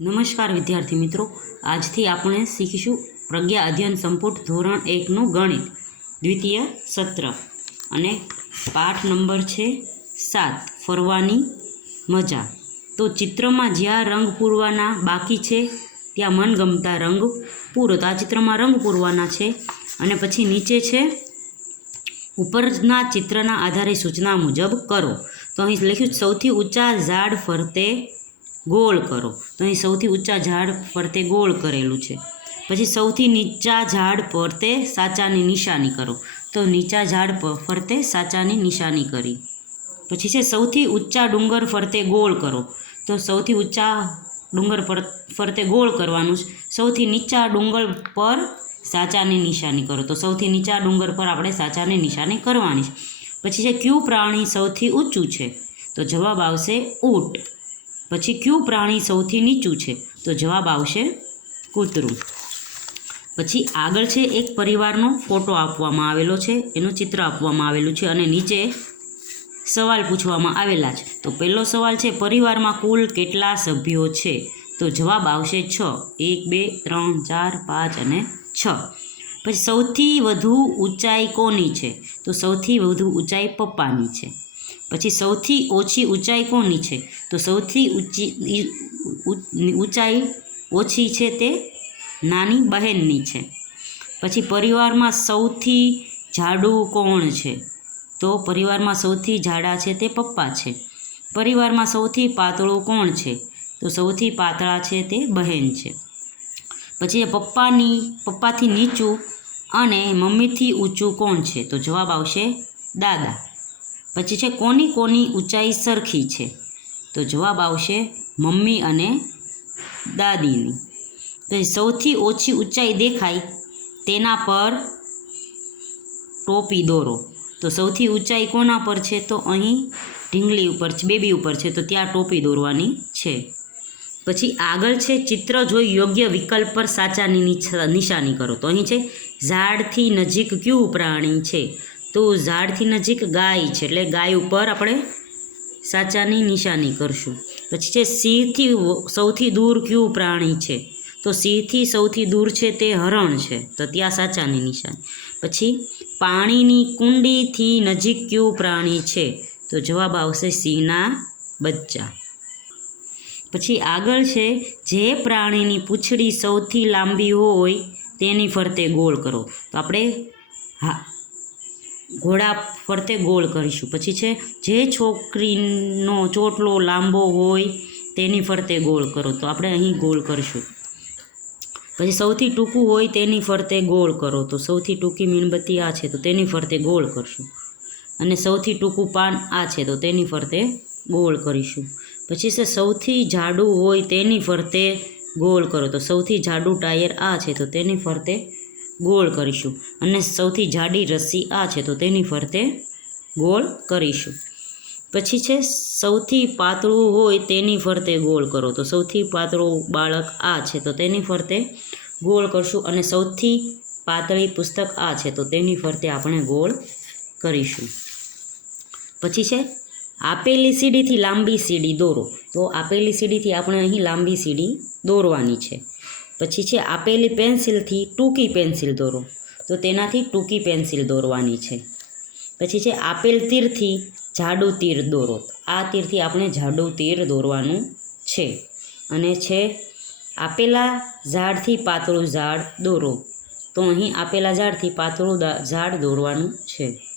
નમસ્કાર વિદ્યાર્થી મિત્રો. આજથી આપણે શીખીશું પ્રજ્ઞા અધ્યયન સંપુટ ધોરણ એકનું ગણિત, દ્વિતીય સત્ર. અને પાઠ નંબર છે સાત, ફરવાની મજા. તો ચિત્રમાં જ્યાં રંગ પૂરવાના બાકી છે, ત્યાં મનગમતા રંગ પૂરો. તો આ ચિત્રમાં રંગ પૂરવાના છે અને પછી નીચે છે, ઉપરના ચિત્રના આધારે સૂચના મુજબ કરો. તો અહીં લખ્યું સૌથી ઊંચા ઝાડ ફરતે ગોળ કરો. તો અહીં સૌથી ઊંચા ઝાડ ફરતે ગોળ કરેલું છે. પછી સૌથી નીચા ઝાડ ફરતે સાચાની નિશાની કરો. તો નીચા ઝાડ ફરતે સાચાની નિશાની કરી. પછી છે સૌથી ઊંચા ડુંગર ફરતે ગોળ કરો. તો સૌથી ઊંચા ડુંગર પર ફરતે ગોળ કરવાનું છે. સૌથી નીચા ડુંગર પર સાચાની નિશાની કરો. તો સૌથી નીચા ડુંગર પર આપણે સાચાની નિશાની કરવાની છે. પછી છે ક્યુ પ્રાણી સૌથી ઊંચું છે? તો જવાબ આવશે ઊંટ. પછી કયું પ્રાણી સૌથી નીચું છે? તો જવાબ આવશે કૂતરું. પછી આગળ છે એક પરિવારનો ફોટો આપવામાં આવેલો છે. એનું ચિત્ર આપવામાં આવેલું છે અને નીચે સવાલ પૂછવામાં આવેલા છે. તો પહેલો સવાલ છે, પરિવારમાં કુલ કેટલા સભ્યો છે? તો જવાબ આવશે છ. એક, બે, ત્રણ, ચાર, પાંચ અને છ. પછી સૌથી વધુ ઊંચાઈ કોની છે? તો સૌથી વધુ ઊંચાઈ પપ્પાની છે. પછી સૌથી ઓછી ઊંચાઈ કોની છે? તો સૌથી ઊંચી ઊંચાઈ ઓછી છે તે નાની બહેનની છે. પછી પરિવારમાં સૌથી જાડું કોણ છે? તો પરિવારમાં સૌથી જાડા છે તે પપ્પા છે. પરિવારમાં સૌથી પાતળું કોણ છે? તો સૌથી પાતળા છે તે બહેન છે. પછી પપ્પાની, પપ્પાથી નીચું અને મમ્મીથી ઊંચું કોણ છે? તો જવાબ આવશે દાદા. પછી છે, કોની કોની ઊંચાઈ સરખી છે? તો જવાબ આવશે મમ્મી અને દાદીની. પછી સૌથી ઓછી ઊંચાઈ દેખાય તેના પર ટોપી દોરો. તો સૌથી ઊંચાઈ કોના પર છે? તો અહીં ઢીંગલી ઉપર છે, બેબી ઉપર છે. તો ત્યાં ટોપી દોરવાની છે. પછી આગળ છે, ચિત્ર જોઈ યોગ્ય વિકલ્પ પર સાચાની નિશ- નિશાની કરો. તો અહીં છે, ઝાડથી નજીક કયું પ્રાણી છે? તો ઝાડથી નજીક ગાય છે, એટલે ગાય ઉપર આપણે સાચાની નિશાની કરશું. પછી છે, સિંહથી સૌથી દૂર કયું પ્રાણી છે? તો સિંહથી સૌથી દૂર છે તે હરણ છે, તો ત્યાં સાચાની નિશાની. પછી પાણીની કુંડીથી નજીક કયું પ્રાણી છે? તો જવાબ આવશે સિંહના બચ્ચા. પછી આગળ છે, જે પ્રાણીની પૂંછડી સૌથી લાંબી હોય તેની ફરતે ગોળ કરો. તો આપણે હા ઘોડા ફરતે ગોળ કરીશું. પછી છે, જે છોકરીનો ચોટલો લાંબો હોય તેની ફરતે ગોળ કરો. તો આપણે અહીં ગોળ કરીશું. પછી સૌથી ટૂંકું હોય તેની ફરતે ગોળ કરો. તો સૌથી ટૂંકી મીણબત્તી આ છે, તો તેની ફરતે ગોળ કરશું. અને સૌથી ટૂંકું પાન આ છે, તો તેની ફરતે ગોળ કરીશું. પછી છે, સૌથી જાડું હોય તેની ફરતે ગોળ કરો. તો સૌથી જાડું ટાયર આ છે, તો તેની ફરતે ગોળ કરીશું. અને સૌથી જાડી રસ્સી આ છે, તો તેની ફરતે ગોળ કરીશું. પછી છે, સૌથી પાતળું હોય તેની ફરતે ગોળ કરો. તો સૌથી પાતળું બાળક આ છે, તો તેની ફરતે ગોળ કરશું. અને સૌથી પાતળી પુસ્તક આ છે, તો તેની ફરતે આપણે ગોળ કરીશું. પછી છે, આપેલી સીડીથી લાંબી સીડી દોરો. તો આપેલી સીડીથી આપણે અહીં લાંબી સીડી દોરવાની છે. પછી છે આપેલી પેન્સિલથી ટૂંકી પેન્સિલ દોરો. તો તેનાથી ટૂંકી પેન્સિલ દોરવાની છે. પછી છે, આપેલ તીરથી જાડું તીર દોરો. આ તીરથી આપણે જાડું તીર દોરવાનું છે. અને છે, આપેલા ઝાડથી પાતળું ઝાડ દોરો. તો અહીં આપેલા ઝાડથી પાતળું ઝાડ દોરવાનું છે.